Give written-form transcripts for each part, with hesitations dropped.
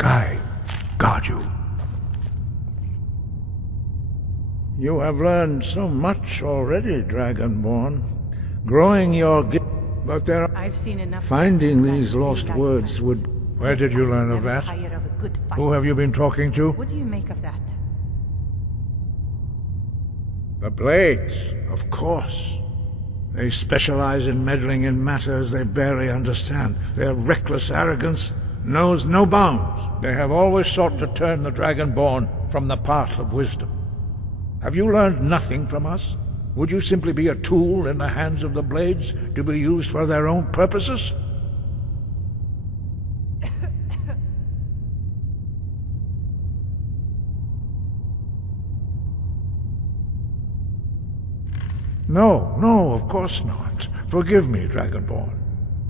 sky guard you. You have learned so much already, Dragonborn. Growing your gift, but I've seen enough. finding these lost words would... Where did you learn of that? Who have you been talking to? What do you make of that? The Blades, of course. They specialize in meddling in matters they barely understand. Their reckless arrogance knows no bounds. They have always sought to turn the Dragonborn from the path of wisdom. Have you learned nothing from us? Would you simply be a tool in the hands of the Blades to be used for their own purposes? No, of course not. Forgive me, Dragonborn.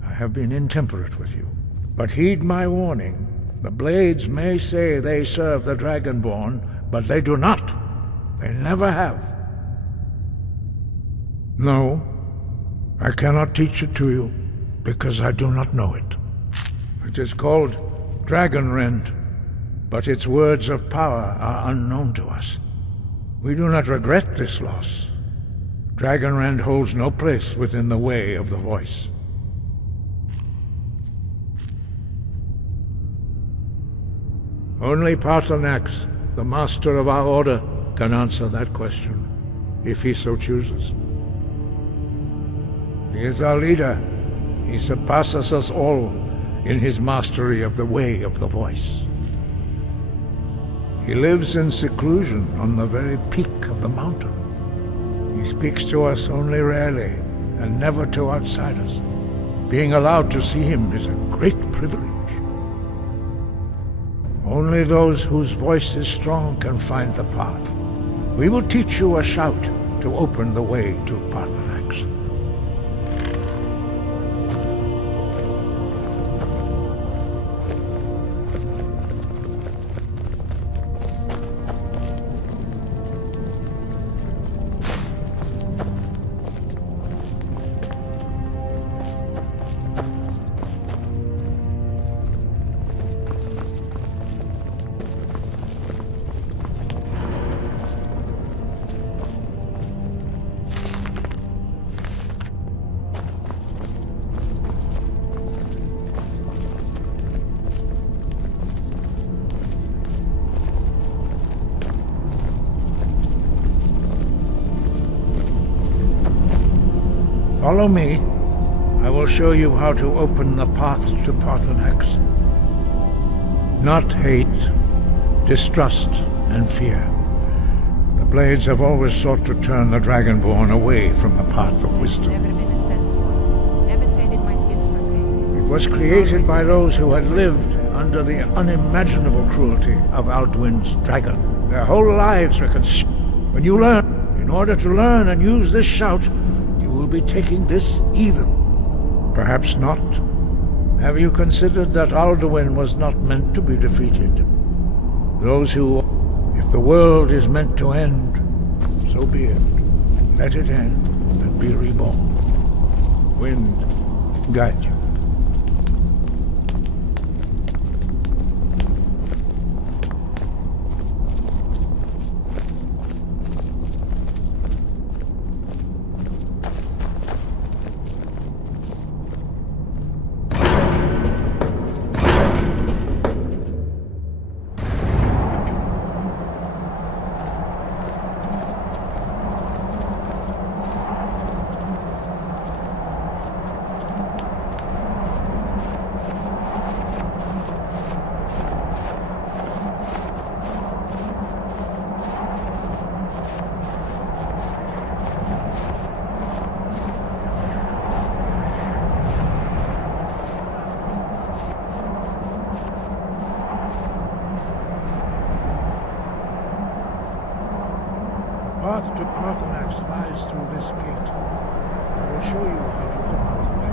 I have been intemperate with you. But heed my warning. The Blades may say they serve the Dragonborn, but they do not. They never have. No, I cannot teach it to you, because I do not know it. It is called Dragonrend, but its words of power are unknown to us. We do not regret this loss. Dragonrend holds no place within the way of the voice. Only Paaralathaax, the master of our order, can answer that question, if he so chooses. He is our leader. He surpasses us all in his mastery of the way of the voice. He lives in seclusion on the very peak of the mountain. He speaks to us only rarely, and never to outsiders. Being allowed to see him is a great privilege. Only those whose voice is strong can find the path. We will teach you a shout to open the way to Paaralathaax. Follow me. I will show you how to open the path to Paaralathaax. Not hate, distrust, and fear. The Blades have always sought to turn the Dragonborn away from the path of wisdom. Never been a sense-one. Never traded my skills for pay. It was created by those who had lived under the unimaginable cruelty of Alduin's dragon. Their whole lives were consumed. When you learn, in order to learn and use this shout, will be taking this evil. Perhaps not. Have you considered that Alduin was not meant to be defeated? Those who... If the world is meant to end, so be it. Let it end and be reborn. Wind, guide you. The path to Paaralathaax lies through this gate. I will show you how to open the way.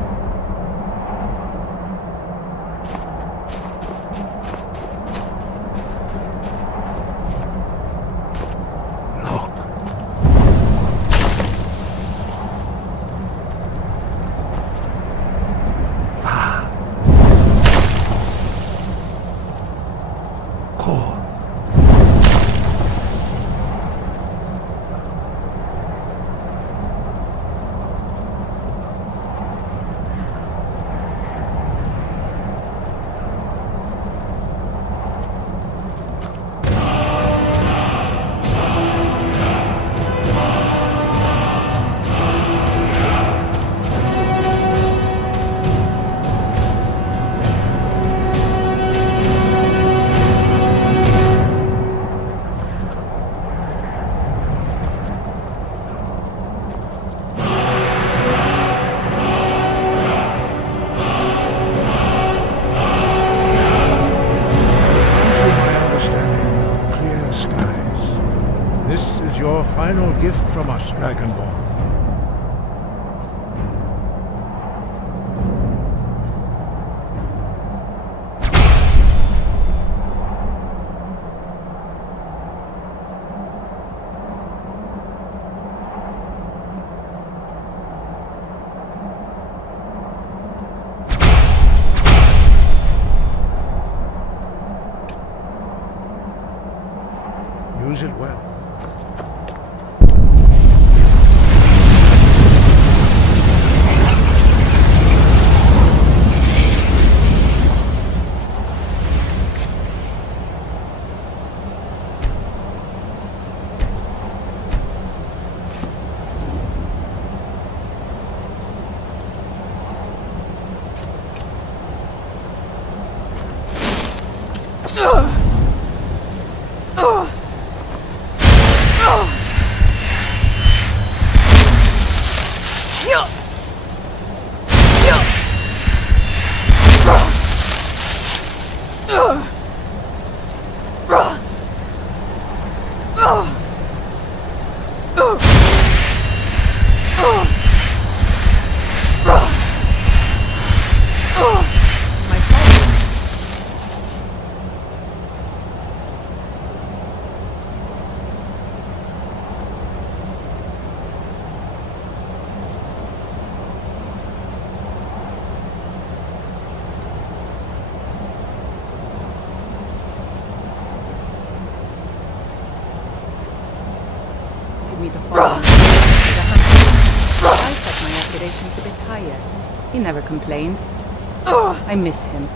final gift from us, Dragonborn. Use it well. Me to follow him. I set my aspirations a bit higher. He never complained. I miss him.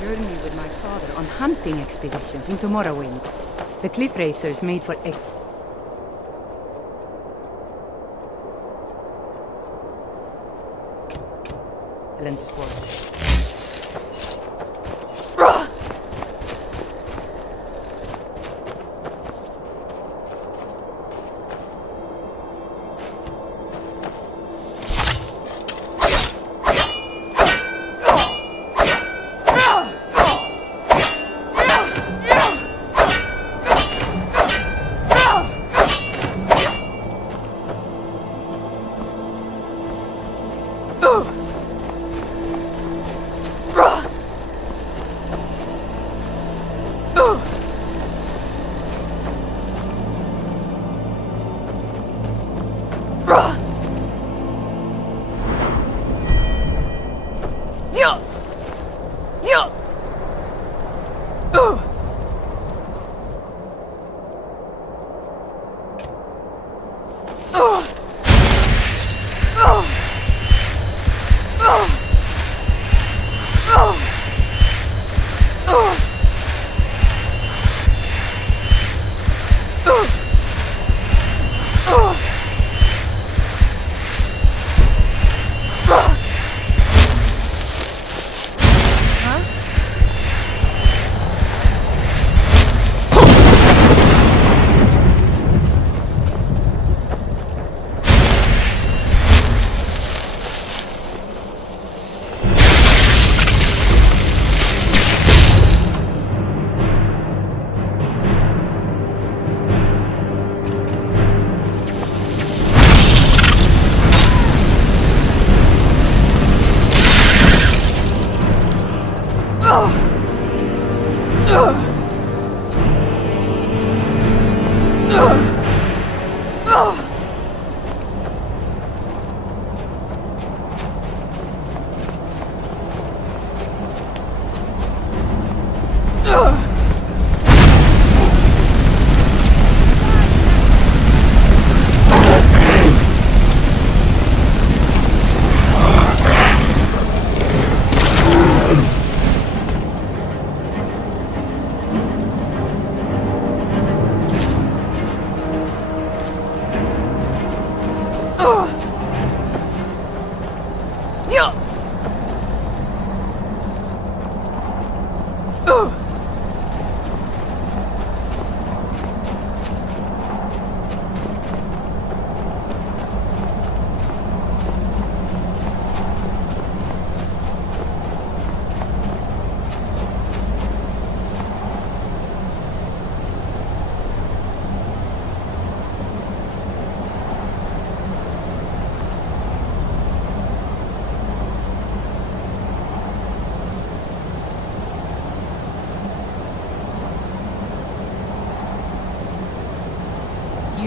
Journey with my father on hunting expeditions into Morrowind. The cliff racers made for excellent sport.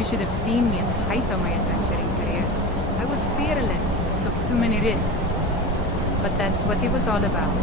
You should have seen me at the height of my adventuring career. I was fearless, took too many risks. But that's what it was all about.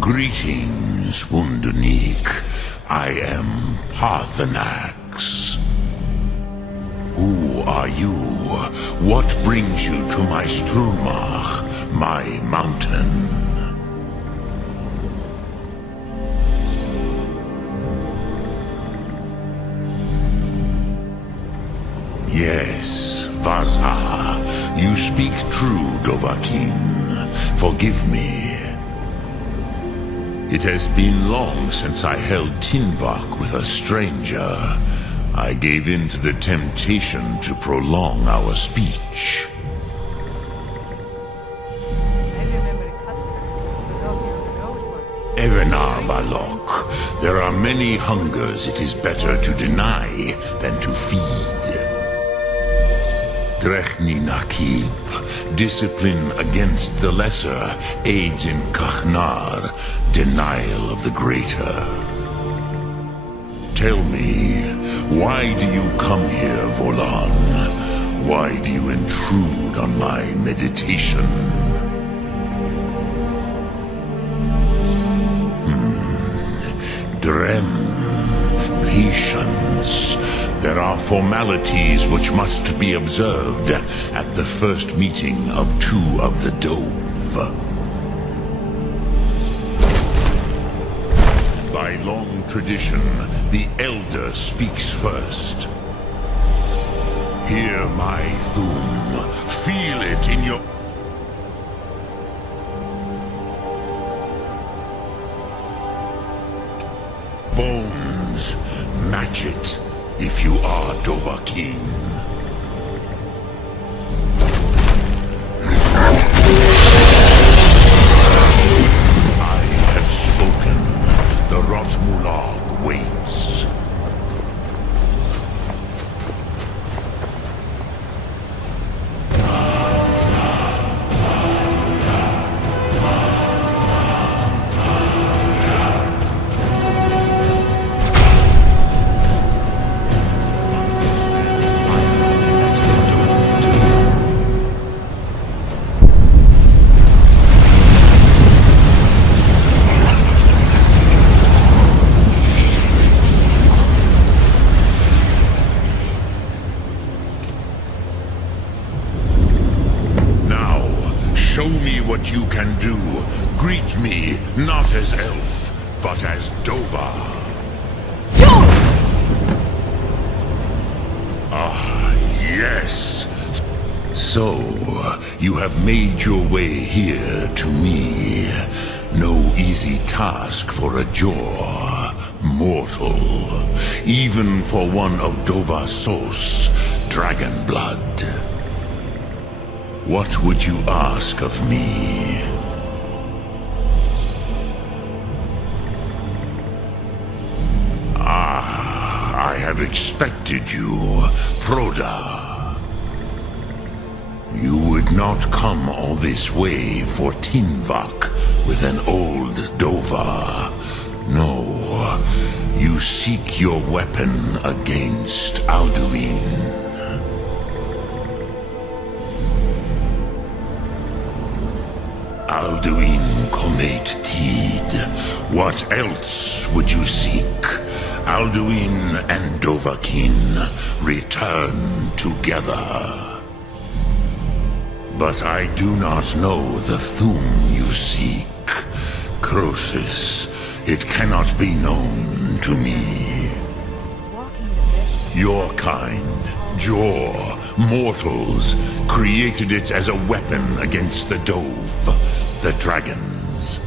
Greetings, Wundunique. I am Paaralathaax. Who are you? What brings you to my Strumach, my mountain? Yes, Vaza. You speak true, Dovahkiin. Forgive me. It has been long since I held Tinvak with a stranger. I gave in to the temptation to prolong our speech. I remember a cutthroat to go here on the road once. Evenar Balok, there are many hungers it is better to deny than to feed. Drechni Nakib, discipline against the lesser aids in Kachnar, denial of the greater. Tell me, why do you come here, Volan? Why do you intrude on my meditation? Drem, patience. There are formalities which must be observed at the first meeting of two of the Dove. By long tradition, the Elder speaks first. Hear my Thum. Feel it in your... bones. Match it. If you are Dovahkiin. I have spoken. The Rotmulag waits. Show me what you can do. Greet me, not as elf, but as Dova. Yes. So, you have made your way here to me. No easy task for a jaw, mortal. Even for one of Dovasos, dragon blood. What would you ask of me? I have expected you, Proda. You would not come all this way for Tinvak with an old Dova. No, you seek your weapon against Alduin. Alduin Comet Tid. What else would you seek? Alduin and Dovahkiin return together. But I do not know the Thum you seek. Croesus, it cannot be known to me. Your kind, Jor, mortals, created it as a weapon against the Dove, the dragons.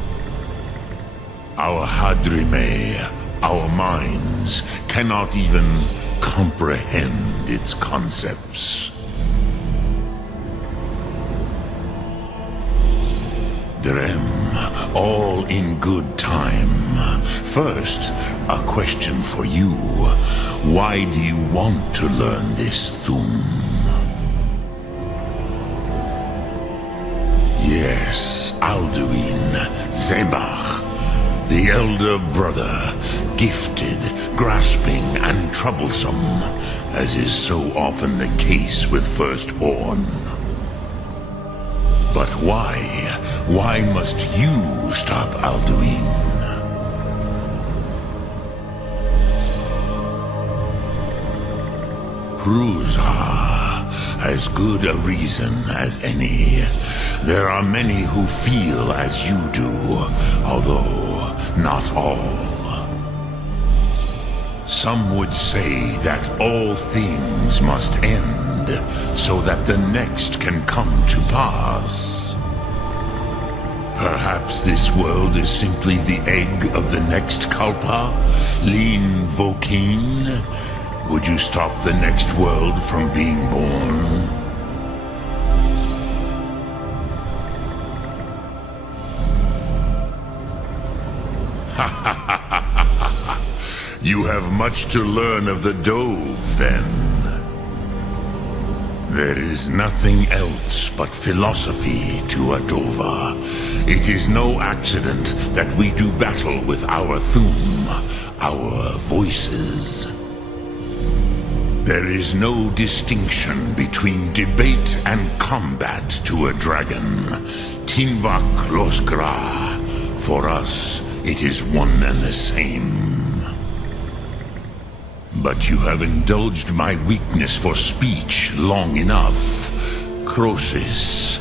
Our Hadrime, our minds, cannot even comprehend its concepts. Drem, all in good time. First, a question for you. Why do you want to learn this Thum? Yes, Alduin, Zebach, the elder brother, gifted, grasping, and troublesome, as is so often the case with firstborn. But why? Why must you stop Alduin? Pruzha, as good a reason as any. There are many who feel as you do, although not all. Some would say that all things must end, so that the next can come to pass. Perhaps this world is simply the egg of the next Kalpa, Lin Vokin. Would you stop the next world from being born? You have much to learn of the Dove, then. There is nothing else but philosophy to a Dova. It is no accident that we do battle with our Thum, our voices. There is no distinction between debate and combat to a dragon. Tinvak Losgra. For us, it is one and the same. But you have indulged my weakness for speech long enough. Croesus,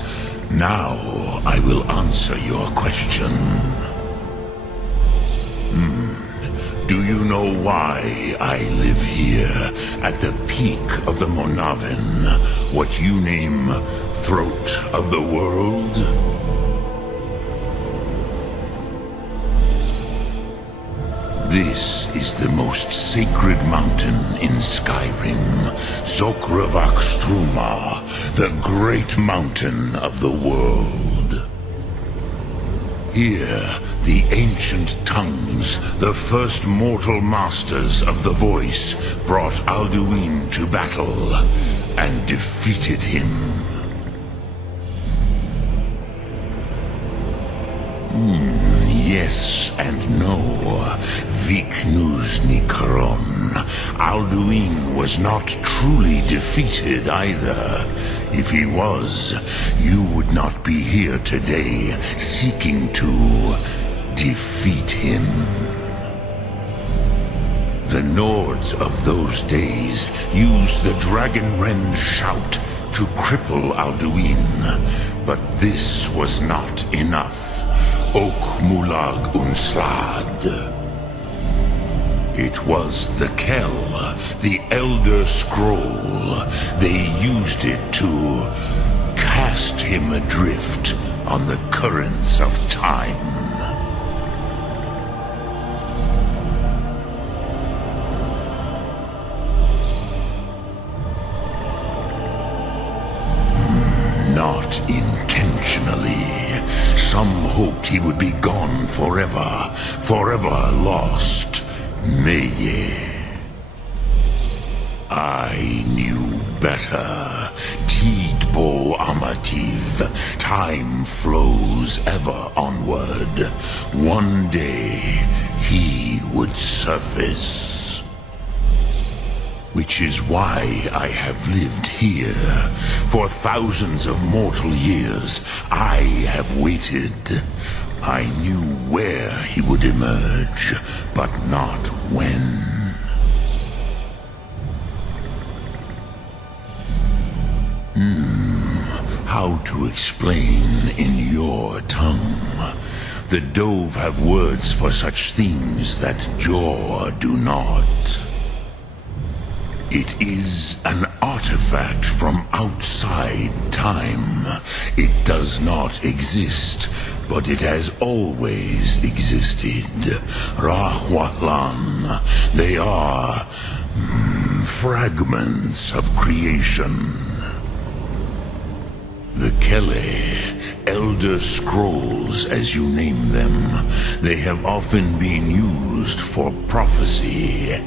now I will answer your question. Do you know why I live here, at the peak of the Monavin, what you name Throat of the World? This is the most sacred mountain in Skyrim, Zokravak Struma, the great mountain of the world. Here, the ancient tongues, the first mortal masters of the voice, brought Alduin to battle and defeated him. Yes and no. Viknus Nikron. Alduin was not truly defeated either. If he was, you would not be here today seeking to defeat him. The Nords of those days used the Dragonrend shout to cripple Alduin, but this was not enough. Ok Mulag Unslad. It was the Kell, the Elder Scroll. They used it to cast him adrift on the currents of time. Not intentionally. Some hoped he would be gone forever, forever lost. Meye. I knew better. Tidbo Amativ. Time flows ever onward. One day, he would surface. Which is why I have lived here. For thousands of mortal years, I have waited. I knew where he would emerge, but not when. How to explain in your tongue? The Dove have words for such things that Jor do not. It is an artifact from outside time. It does not exist, but it has always existed. Rahwalan. They are fragments of creation. The Kele, Elder Scrolls as you name them, they have often been used for prophecy.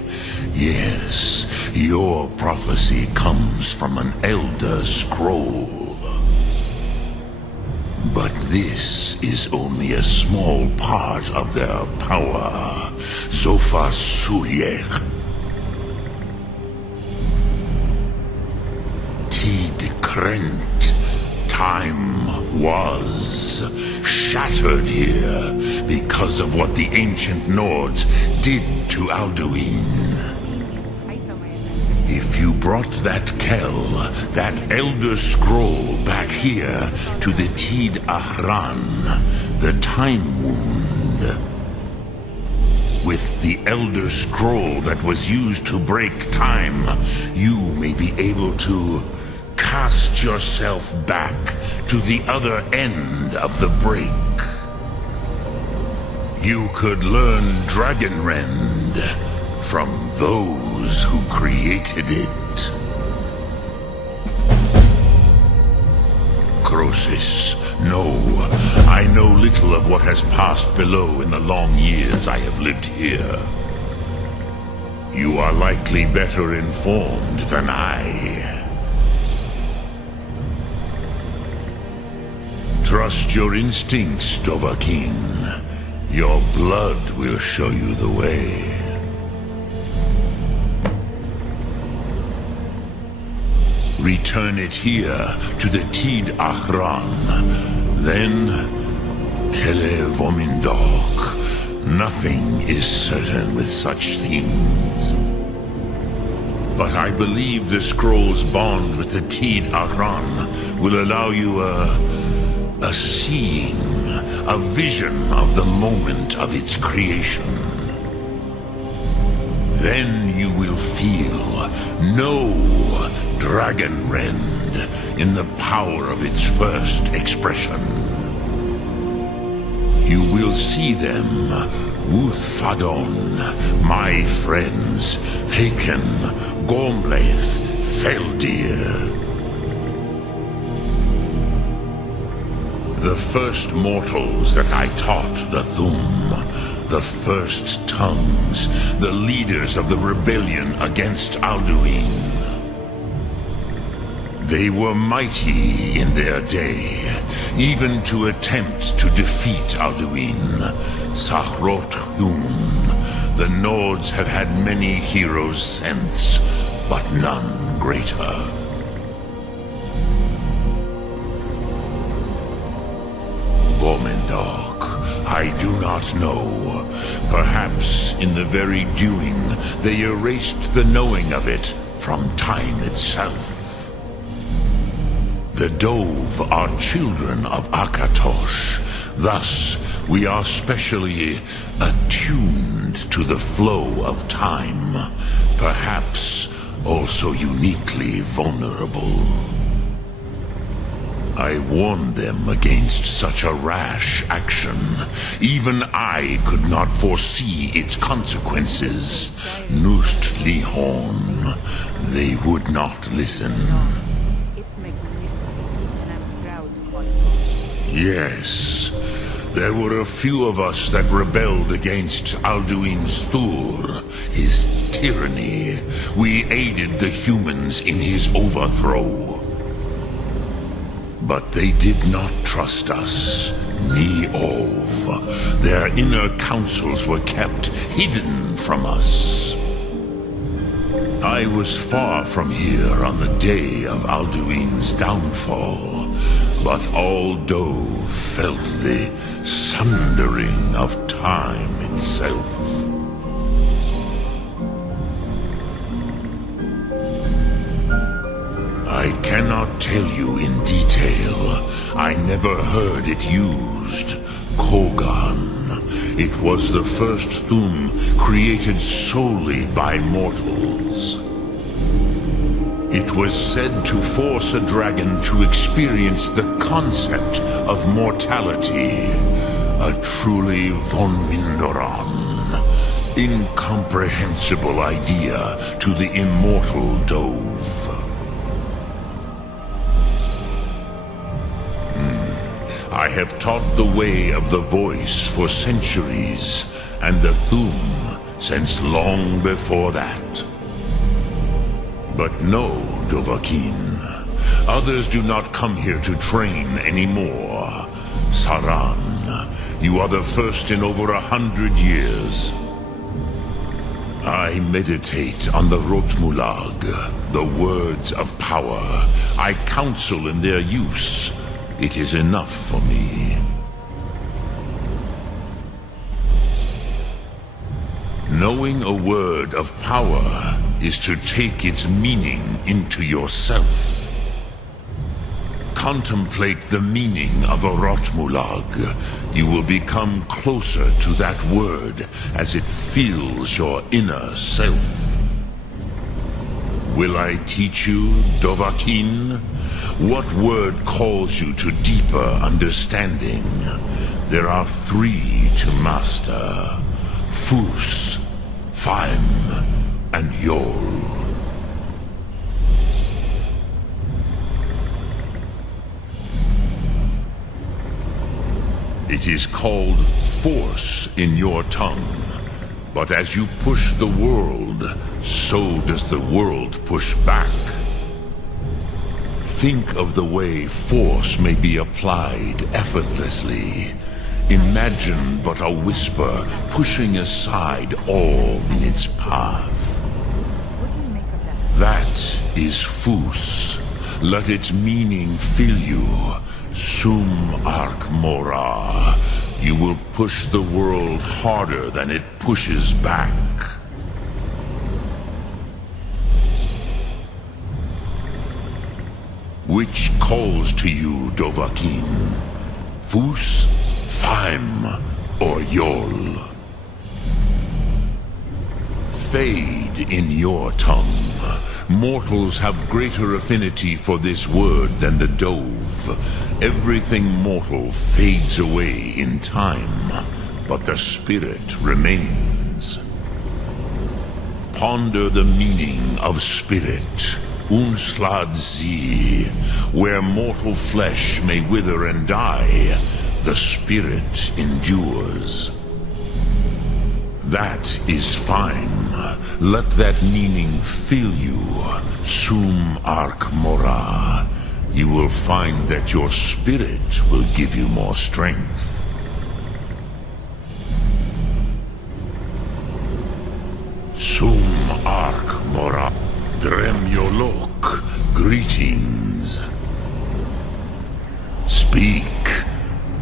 Yes, your prophecy comes from an Elder Scroll. But this is only a small part of their power. Zofa Suryek. Tid Krent. Time was shattered here because of what the ancient Nords did to Alduin. If you brought that Kell, that Elder Scroll back here to the Tid Ahran, the Time Wound, with the Elder Scroll that was used to break time, you may be able to cast yourself back to the other end of the break. You could learn Dragonrend from those who created it. Crosis, no, I know little of what has passed below in the long years I have lived here. You are likely better informed than I. Trust your instincts, Dovahkiin. Your blood will show you the way. Return it here to the Tid Ahran. Then, Kele Vomindok. Nothing is certain with such things. But I believe the scroll's bond with the Tid Ahran will allow you a seeing, a vision of the moment of its creation. Then you will feel, know Dragonrend in the power of its first expression. You will see them, Wuthfadon, my friends, Haken, Gormlaith, Feldir. The first mortals that I taught the Thum, the first tongues, the leaders of the rebellion against Alduin. They were mighty in their day, even to attempt to defeat Alduin. Sahrot Hum, the Nords have had many heroes since, but none greater. Vomindok, I do not know. Perhaps in the very doing, they erased the knowing of it from time itself. The Dove are children of Akatosh. Thus, we are specially attuned resistant to the flow of time, perhaps also uniquely vulnerable. I warned them against such a rash action. Even I could not foresee its consequences. Nust Lihorn, they would not listen. It's magnificent, and I'm proud to call it. Yes, there were a few of us that rebelled against Alduin's Thur, his tyranny. We aided the humans in his overthrow. But they did not trust us, ni Ov. Their inner counsels were kept hidden from us. I was far from here on the day of Alduin's downfall, but all Dove felt the sundering of time itself. I cannot tell you in detail. I never heard it used. Kogan. It was the first Thum created solely by mortals. It was said to force a dragon to experience the concept of mortality. A truly von Mindoran. Incomprehensible idea to the immortal Dove. I have taught the way of the voice for centuries, and the Thum since long before that. But no, Dovahkiin. Others do not come here to train anymore. Saran, you are the first in over 100 years. I meditate on the Rotmulag, the words of power. I counsel in their use. It is enough for me. Knowing a word of power is to take its meaning into yourself. Contemplate the meaning of a Rotmulag. You will become closer to that word as it fills your inner self. Will I teach you, Dovahkiin? What word calls you to deeper understanding? There are 3 to master. Fus, Faim, and Yol. It is called force in your tongue. But as you push the world, so does the world push back. Think of the way force may be applied effortlessly. Imagine but a whisper pushing aside all in its path. What do you make of that? That is Fus. Let its meaning fill you. Sum Ark Mora. You will push the world harder than it pushes back. Which calls to you, Dovahkiin? Fus, Faim, or Yol? Fade in your tongue. Mortals have greater affinity for this word than the Dove. Everything mortal fades away in time, but the spirit remains. Ponder the meaning of spirit. Unslad Zi, where mortal flesh may wither and die, the spirit endures. That is fine. Let that meaning fill you. Sum Ark Mora. You will find that your spirit will give you more strength. Sum Ark Mora. Dremyolok, greetings. Speak,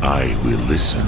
I will listen.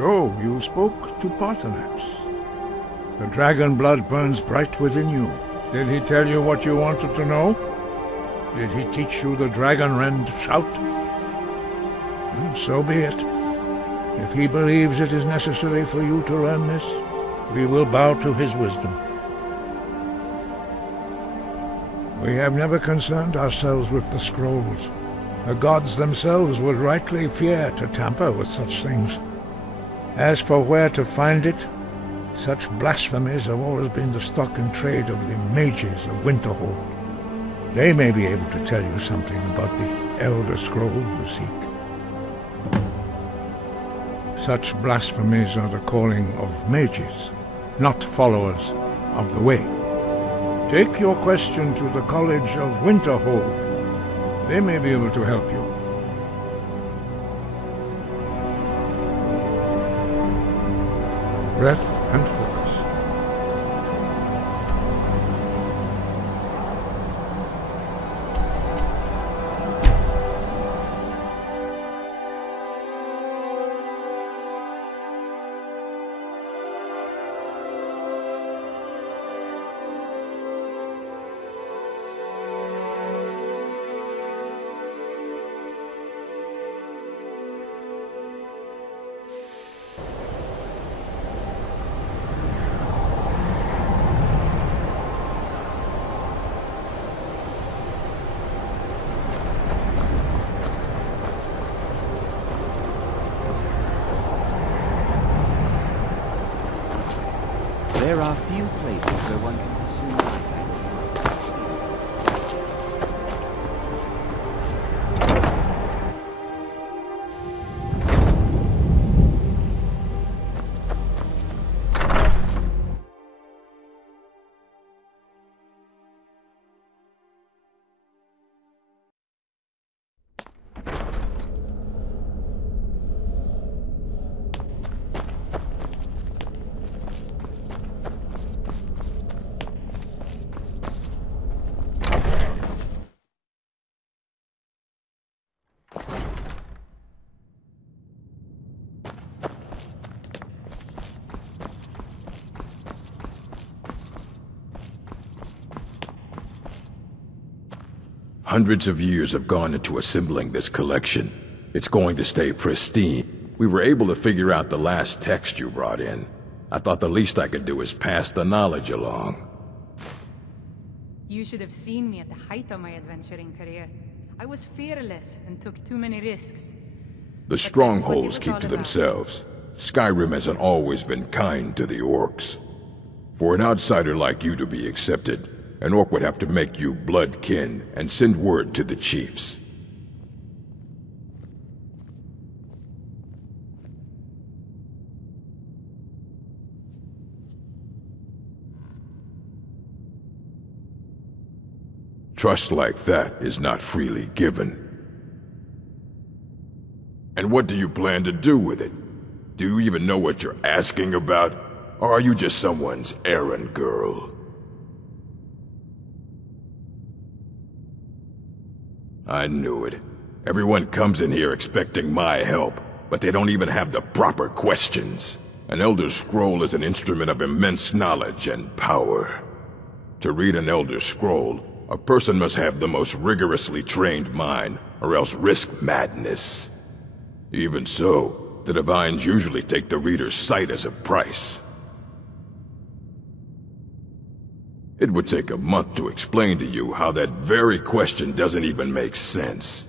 So, you spoke to Paaralathaax. The dragon blood burns bright within you. Did he tell you what you wanted to know? Did he teach you the dragon rend shout? So be it. If he believes it is necessary for you to learn this, we will bow to his wisdom. We have never concerned ourselves with the scrolls. The gods themselves would rightly fear to tamper with such things. As for where to find it, such blasphemies have always been the stock and trade of the mages of Winterhold. They may be able to tell you something about the Elder Scroll you seek. Such blasphemies are the calling of mages, not followers of the Way. Take your question to the College of Winterhold. They may be able to help you. Breath and focus. There are few places where one can consume light. Hundreds of years have gone into assembling this collection. It's going to stay pristine. We were able to figure out the last text you brought in. I thought the least I could do is pass the knowledge along. You should have seen me at the height of my adventuring career. I was fearless and took too many risks. The But strongholds that's what it was keep all to about. themselves. Skyrim hasn't always been kind to the orcs. For an outsider like you to be accepted, an orc would have to make you blood kin and send word to the chiefs. Trust like that is not freely given. And what do you plan to do with it? Do you even know what you're asking about? Or are you just someone's errand girl? I knew it. Everyone comes in here expecting my help, but they don't even have the proper questions. An Elder Scroll is an instrument of immense knowledge and power. To read an Elder Scroll, a person must have the most rigorously trained mind, or else risk madness. Even so, the Divines usually take the reader's sight as a price. It would take a month to explain to you how that very question doesn't even make sense.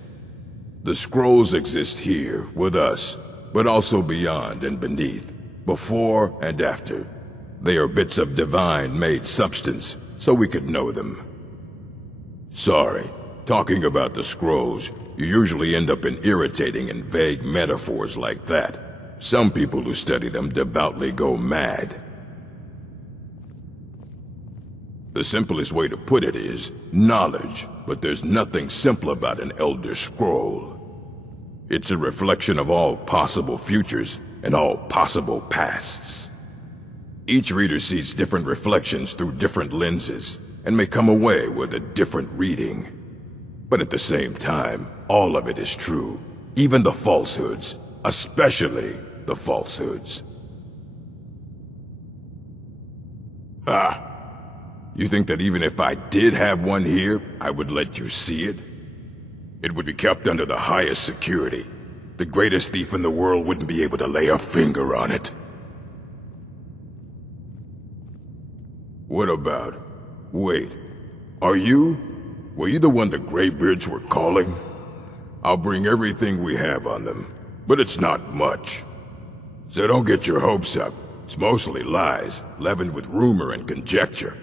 The scrolls exist here, with us, but also beyond and beneath, before and after. They are bits of divine-made substance, so we could know them. Sorry, talking about the scrolls, you usually end up in irritating and vague metaphors like that. Some people who study them devoutly go mad. The simplest way to put it is knowledge, but there's nothing simple about an Elder Scroll. It's a reflection of all possible futures and all possible pasts. Each reader sees different reflections through different lenses and may come away with a different reading. But at the same time, all of it is true, even the falsehoods, especially the falsehoods. Ah! You think that even if I did have one here, I would let you see it? It would be kept under the highest security. The greatest thief in the world wouldn't be able to lay a finger on it. What about... Wait. Were you the one the Greybeards were calling? I'll bring everything we have on them, but it's not much. So don't get your hopes up. It's mostly lies, leavened with rumor and conjecture.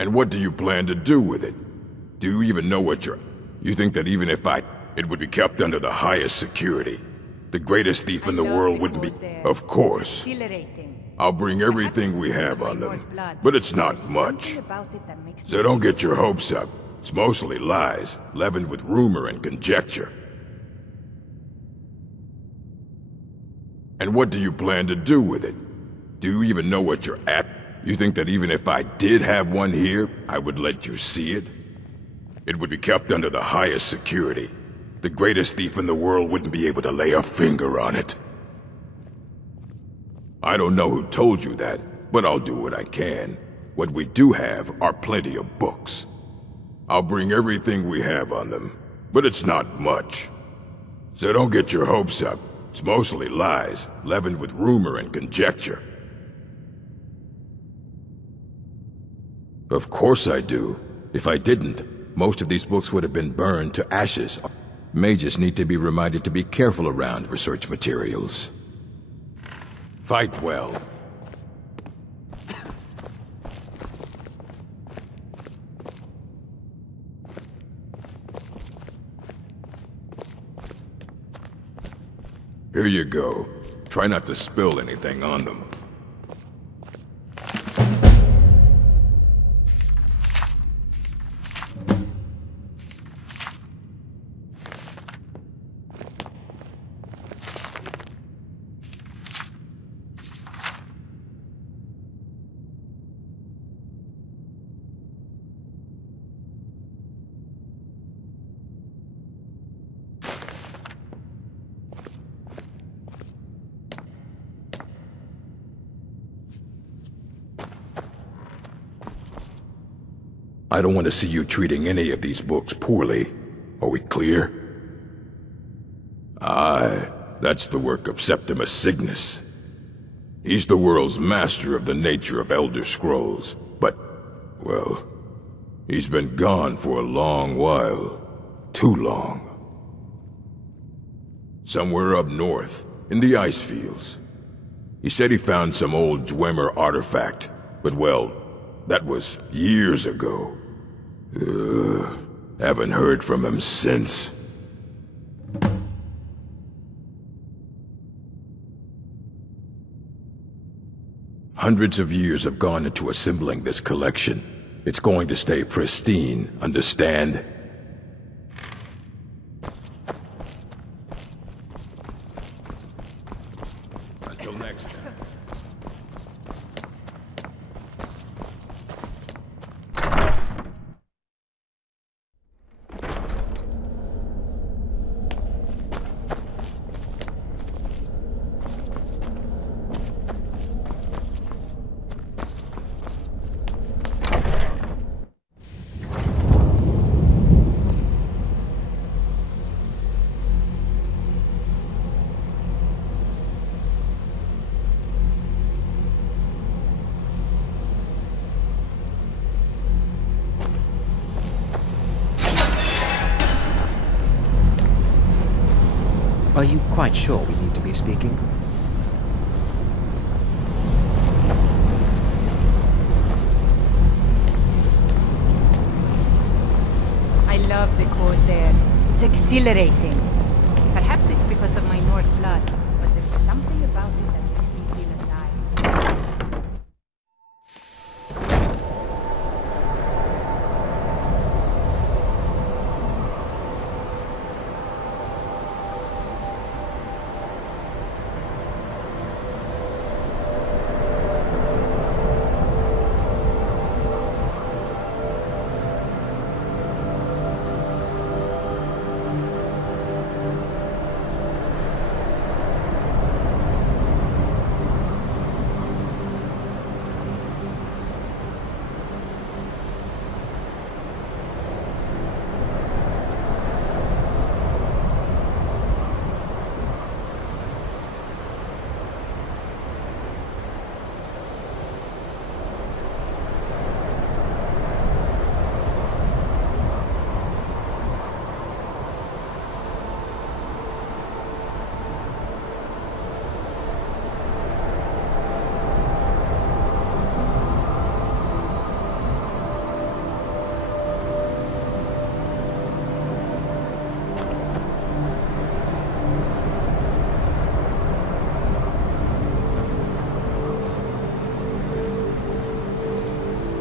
And what do you plan to do with it? Do you even know what you're... You think that even if it would be kept under the highest security. The greatest thief in the world wouldn't be... Of course. I'll bring everything we have on them, but it's not much. So don't get your hopes up. It's mostly lies, leavened with rumor and conjecture. And what do you plan to do with it? Do you even know what you're at? You think that even if I did have one here, I would let you see it? It would be kept under the highest security. The greatest thief in the world wouldn't be able to lay a finger on it. I don't know who told you that, but I'll do what I can. What we do have are plenty of books. I'll bring everything we have on them, but it's not much. So don't get your hopes up. It's mostly lies, leavened with rumor and conjecture. Of course I do. If I didn't, most of these books would have been burned to ashes. Mages need to be reminded to be careful around research materials. Fight well. Here you go. Try not to spill anything on them. I don't want to see you treating any of these books poorly. Are we clear? Aye, that's the work of Septimus Cygnus. He's the world's master of the nature of Elder Scrolls, but, well, he's been gone for a long while. Too long. Somewhere up north, in the ice fields. He said he found some old Dwemer artifact, but well, that was years ago. Haven't heard from him since. Hundreds of years have gone into assembling this collection. It's going to stay pristine, understand? Until next time. Are you quite sure we need to be speaking? I love the court there. It's exhilarating. Perhaps it's because of my Nord blood, but there's something about it that makes me feel alive.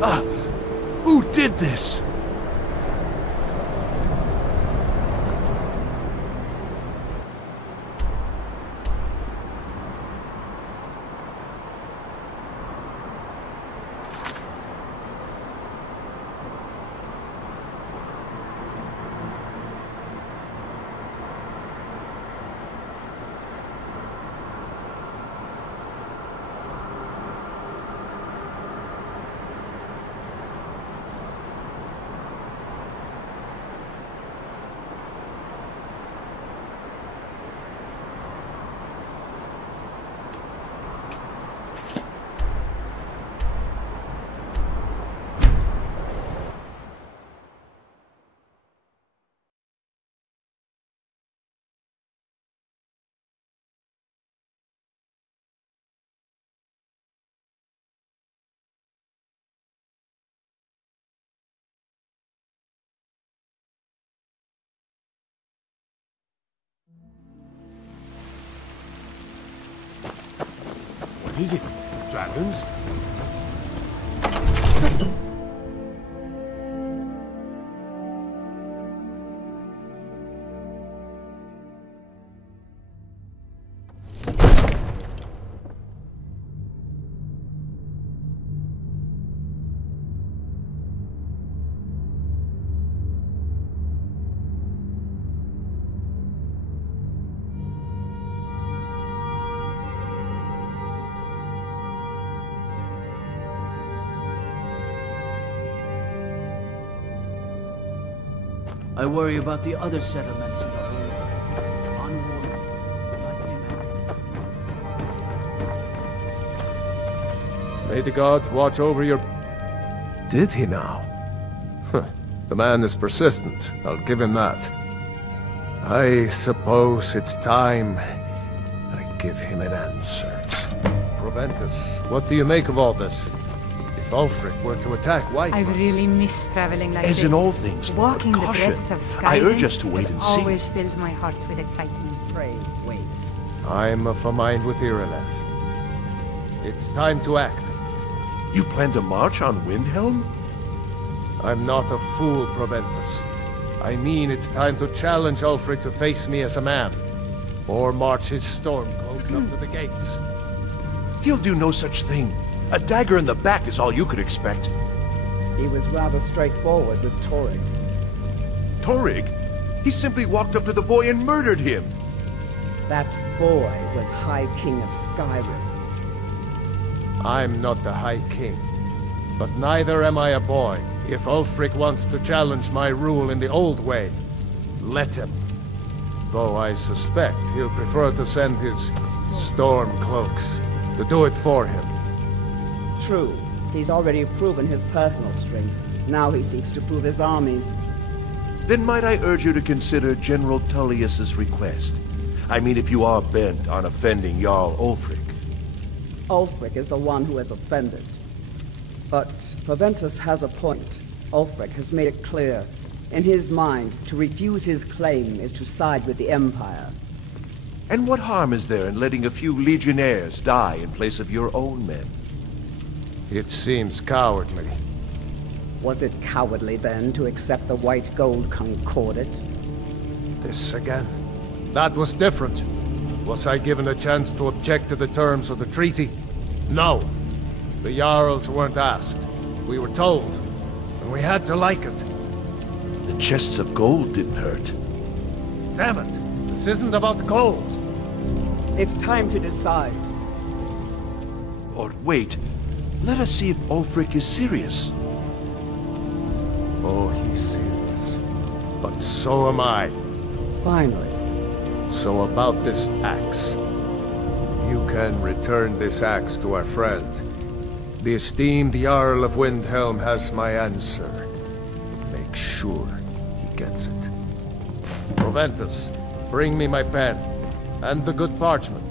Who did this? What is it? Dragons? I worry about the other settlements in the whole unwarned like him. May the gods watch over your... Did he now? Huh. The man is persistent, I'll give him that. I suppose it's time I give him an answer. Proventus, what do you make of all this? If Ulfric were to attack, why... I really miss traveling like this. As in all things, Lord, walking the caution. breadth of Skyrim I urge us to wait and see. always filled my heart with excitement. Pray, waits. I'm of a mind with Irileth. It's time to act. You plan to march on Windhelm? I'm not a fool, Proventus. I mean it's time to challenge Ulfric to face me as a man. Or march his stormcloaks up to the gates. He'll do no such thing. A dagger in the back is all you could expect. He was rather straightforward with Torrig. Torrig? He simply walked up to the boy and murdered him. That boy was High King of Skyrim. I'm not the High King. But neither am I a boy. If Ulfric wants to challenge my rule in the old way, let him. Though I suspect he'll prefer to send his stormcloaks to do it for him. True. He's already proven his personal strength. Now he seeks to prove his armies. Then might I urge you to consider General Tullius's request? I mean, if you are bent on offending Jarl Ulfric. Ulfric is the one who has offended. But Proventus has a point. Ulfric has made it clear. In his mind, to refuse his claim is to side with the Empire. And what harm is there in letting a few legionnaires die in place of your own men? It seems cowardly. Was it cowardly then to accept the White Gold Concordat? This again. That was different. Was I given a chance to object to the terms of the treaty? No. The Jarls weren't asked. We were told. And we had to like it. The chests of gold didn't hurt. Damn it! This isn't about gold! It's time to decide. Or wait. Let us see if Ulfric is serious. Oh, he's serious. But so am I. Finally. So about this axe. You can return this axe to our friend. The esteemed Jarl of Windhelm has my answer. Make sure he gets it. Proventus, bring me my pen. And the good parchment.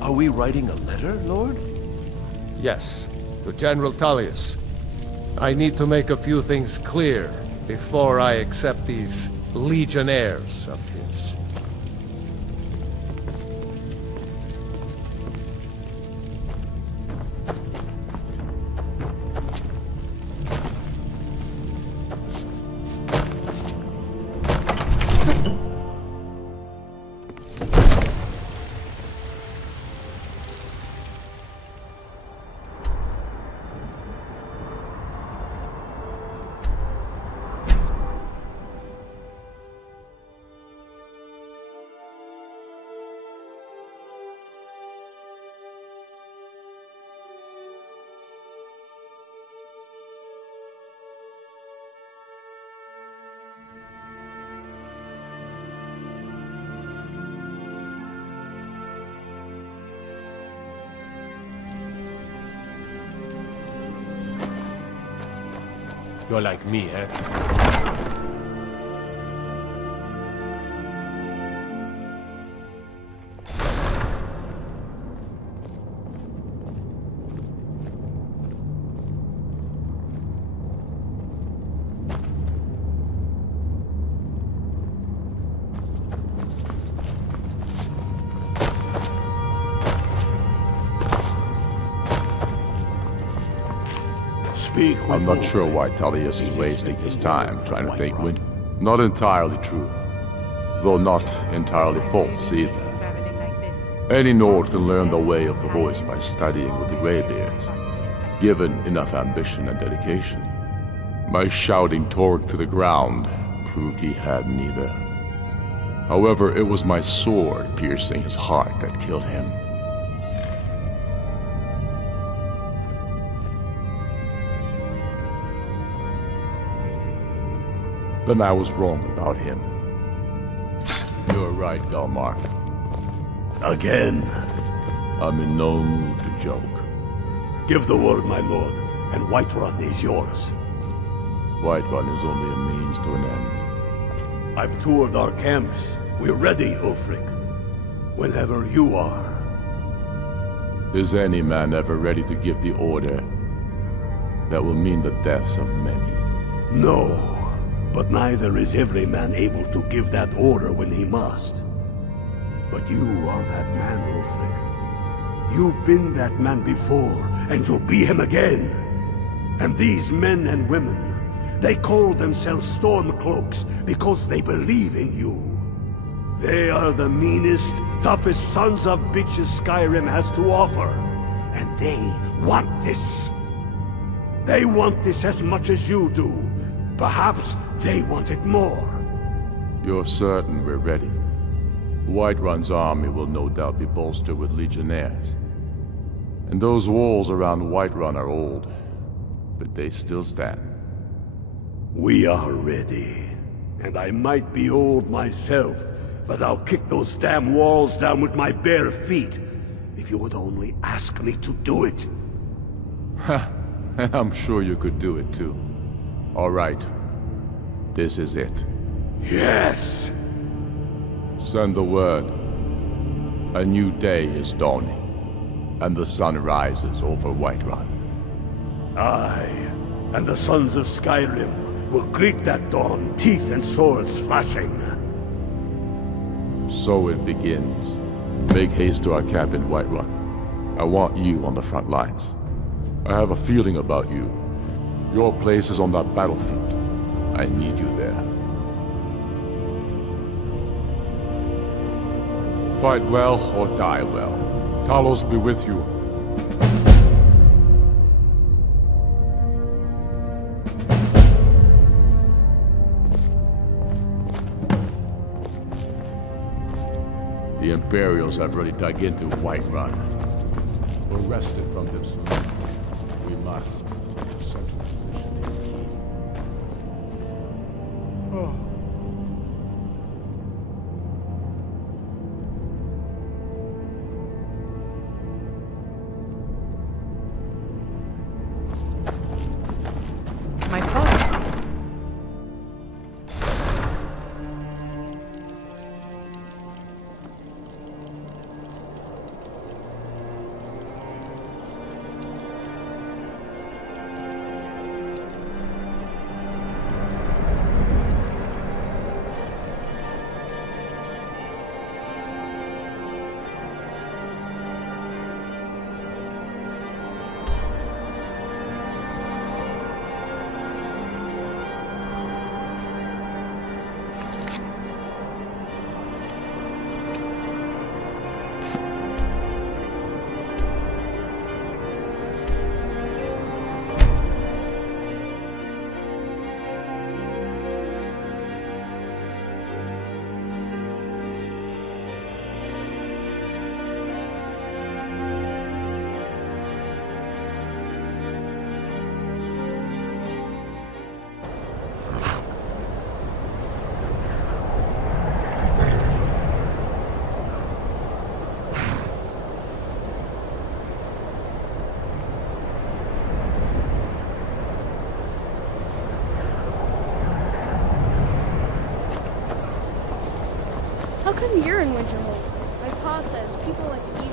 Are we writing a letter, Lord? Yes, to General Tullius. I need to make a few things clear before I accept these legionnaires of his. You're like me, eh? I'm not sure why Tullius is wasting his time trying to take wind. Not entirely true. Though not entirely false either. Any Nord can learn the way of the voice by studying with the Greybeards, given enough ambition and dedication. My shouting Torg to the ground proved he had neither. However, it was my sword piercing his heart that killed him. Then I was wrong about him. You're right, Galmar. Again? I'm in no mood to joke. Give the word, my lord, and Whiterun is yours. Whiterun is only a means to an end. I've toured our camps. We're ready, Ulfric. Whenever you are. Is any man ever ready to give the order that will mean the deaths of many? No. But neither is every man able to give that order when he must. But you are that man, Ulfric. You've been that man before, and you'll be him again. And these men and women, they call themselves Stormcloaks because they believe in you. They are the meanest, toughest sons of bitches Skyrim has to offer. And they want this. They want this as much as you do. Perhaps they want it more. You're certain we're ready? Whiterun's army will no doubt be bolstered with legionnaires. And those walls around Whiterun are old, but they still stand. We are ready. And I might be old myself, but I'll kick those damn walls down with my bare feet, if you would only ask me to do it. Ha! I'm sure you could do it too. All right. This is it. Yes! Send the word. A new day is dawning, and the sun rises over Whiterun. Aye, and the sons of Skyrim will greet that dawn, teeth and swords flashing. So it begins. Make haste to our camp in Whiterun. I want you on the front lines. I have a feeling about you. Your place is on that battlefield. I need you there. Fight well or die well. Talos be with you. The Imperials have really dug into Whiterun. We're wrested from them soon. We must. Central position is key. My fault. come you're in Winterhold? My pa says people like you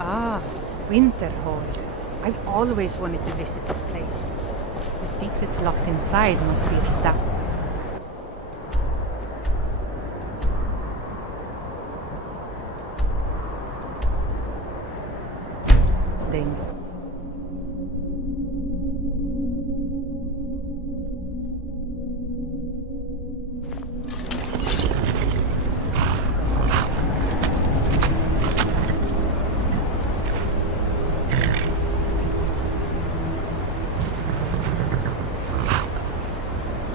are the Winterhold. I've always wanted to visit this place. The secrets locked inside must be astounding.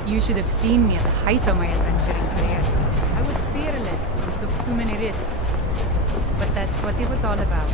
You should have seen me at the height of my adventuring career. I was fearless and took too many risks. But that's what it was all about.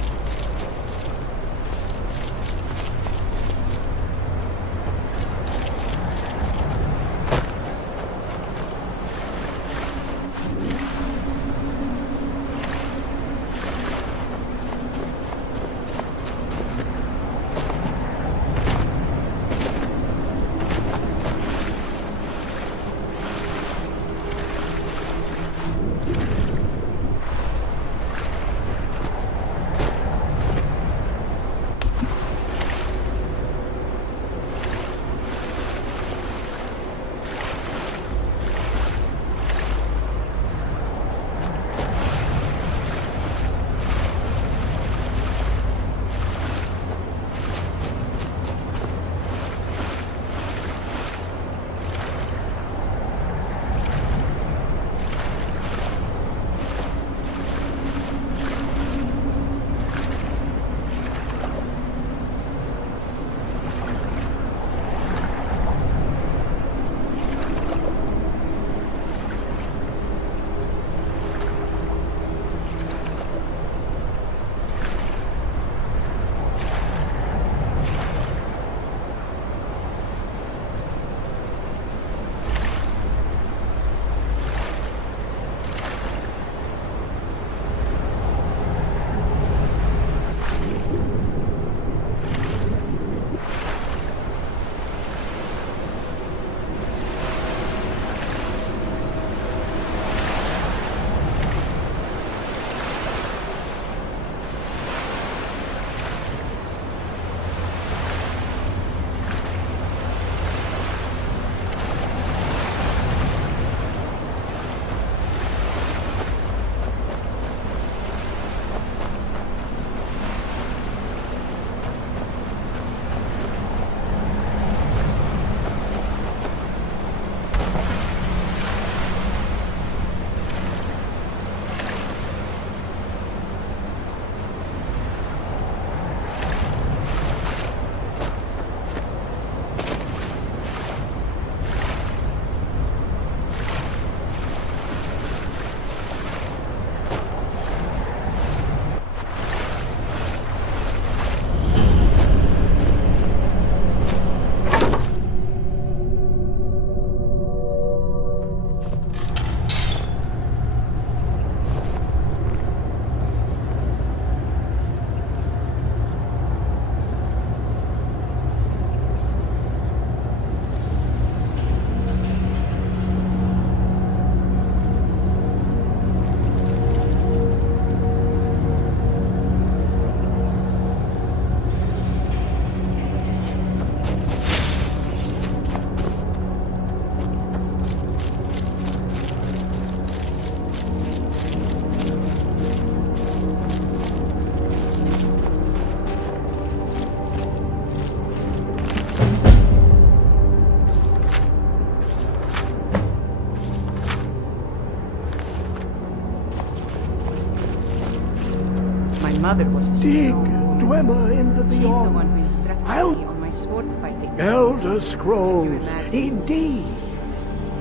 mother was a Dig strong Dwemer in the beyond. She's the one who instructed me on my sword fighting. Elder Scrolls, indeed.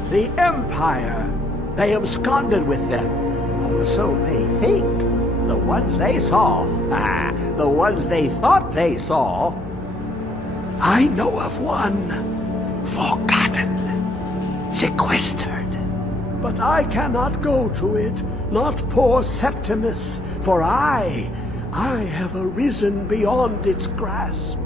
The Empire. They absconded with them. Or so they think. The ones they saw. The ones they thought they saw. I know of one. Forgotten. Sequestered. But I cannot go to it, not poor Septimus, for I have arisen beyond its grasp.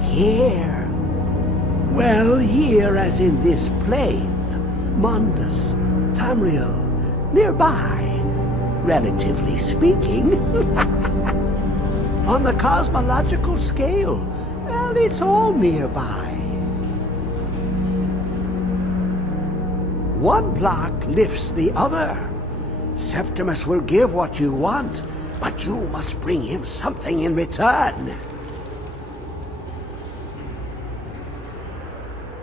Here. Well, here as in this plain. Mundus, Tamriel, nearby, relatively speaking. On the cosmological scale, well, it's all nearby. One block lifts the other. Septimus will give what you want, but you must bring him something in return.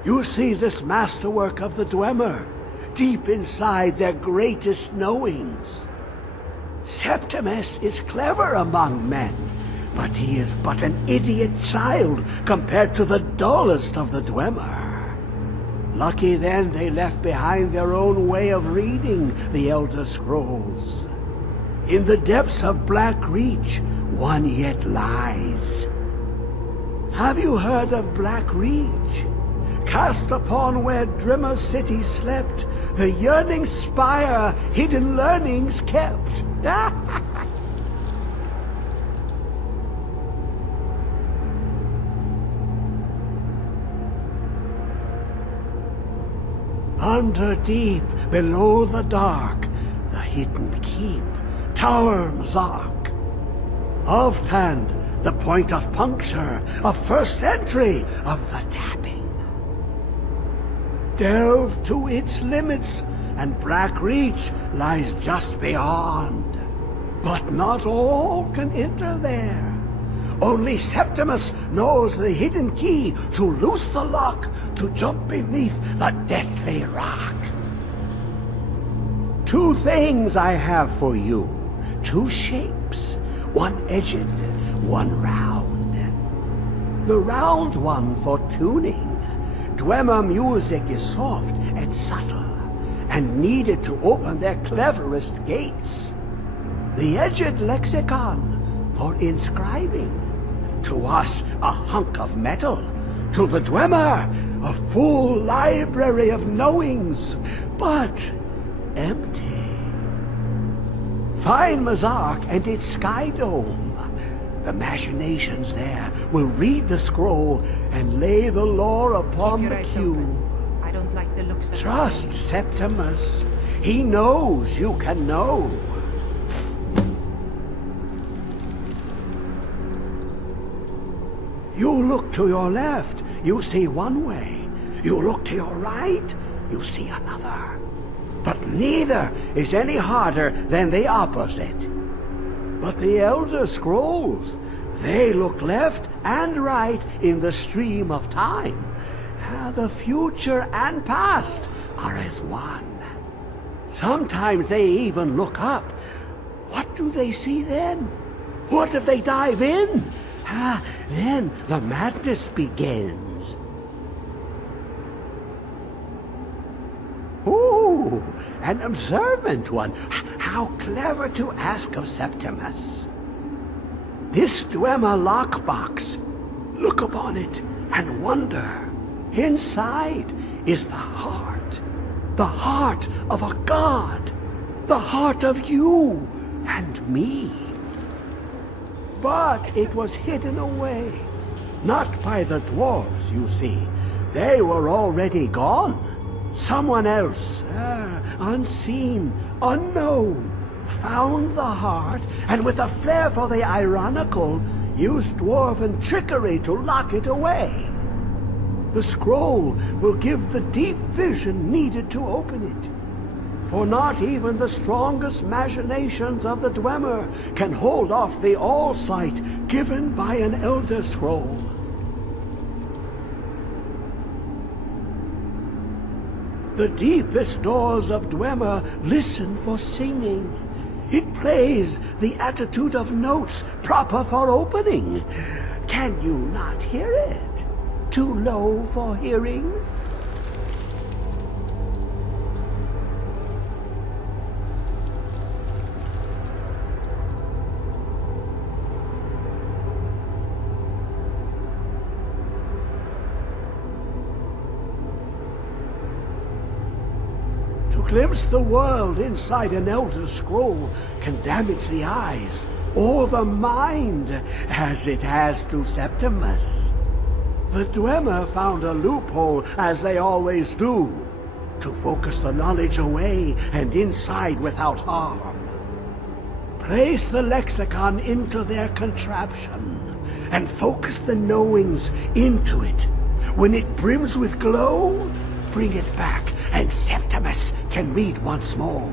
You see this masterwork of the Dwemer, deep inside their greatest knowings. Septimus is clever among men, but he is but an idiot child compared to the dullest of the Dwemer. Lucky then they left behind their own way of reading the Elder Scrolls. In the depths of Black Reach, one yet lies. Have you heard of Black Reach? Cast upon where Drimmer City slept, the yearning spire hidden learnings kept. Under deep, below the dark, the hidden keep, Tower Mzark. Oft-hand, the point of puncture, of first entry of the tapping. Delve to its limits, and Black Reach lies just beyond. But not all can enter there. Only Septimus knows the hidden key to loose the lock, to jump beneath the deathly rock. Two things I have for you. Two shapes. One edged, one round. The round one for tuning. Dwemer music is soft and subtle, and needed to open their cleverest gates. The edged lexicon for inscribing. To us, a hunk of metal. To the Dwemer, a full library of knowings, but empty. Find Mzark and its sky dome. The machinations there will read the scroll and lay the lore upon the cube. I don't like the looks of Trust Septimus. He knows you can know. You look to your left, you see one way. You look to your right, you see another. But neither is any harder than the opposite. But the Elder Scrolls, they look left and right in the stream of time. The future and past are as one. Sometimes they even look up. What do they see then? What if they dive in? Then the madness begins. Ooh, an observant one. How clever to ask of Septimus. This Dwemer lockbox. Look upon it and wonder. Inside is the heart of a god, the heart of you and me. But it was hidden away, not by the dwarves, you see. They were already gone. Someone else, unseen, unknown, found the heart, and with a flair for the ironical, used dwarven trickery to lock it away. The scroll will give the deep vision needed to open it. For not even the strongest machinations of the Dwemer can hold off the all-sight given by an Elder Scroll. The deepest doors of Dwemer listen for singing. It plays the attitude of notes proper for opening. Can you not hear it? Too low for hearings? To glimpse the world inside an Elder Scroll can damage the eyes or the mind, as it has to Septimus. The Dwemer found a loophole, as they always do, to focus the knowledge away and inside without harm. Place the lexicon into their contraption, and focus the knowings into it. When it brims with glow, bring it back, and Septimus can read once more.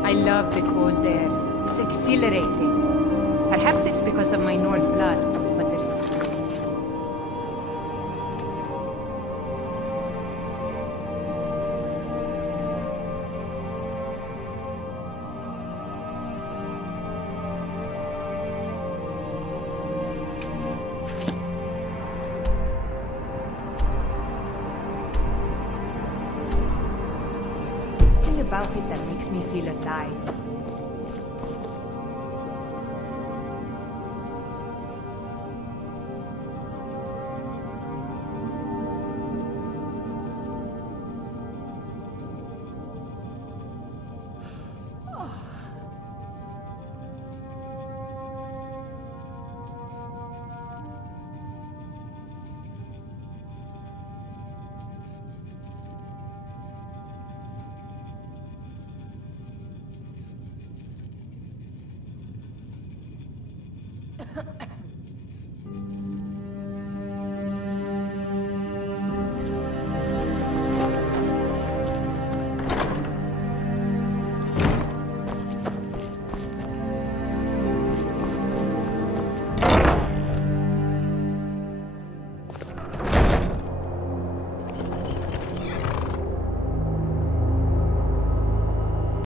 I love the cold air. It's exhilarating. Perhaps it's because of my Nord blood, but there's... something about it that makes me feel alive.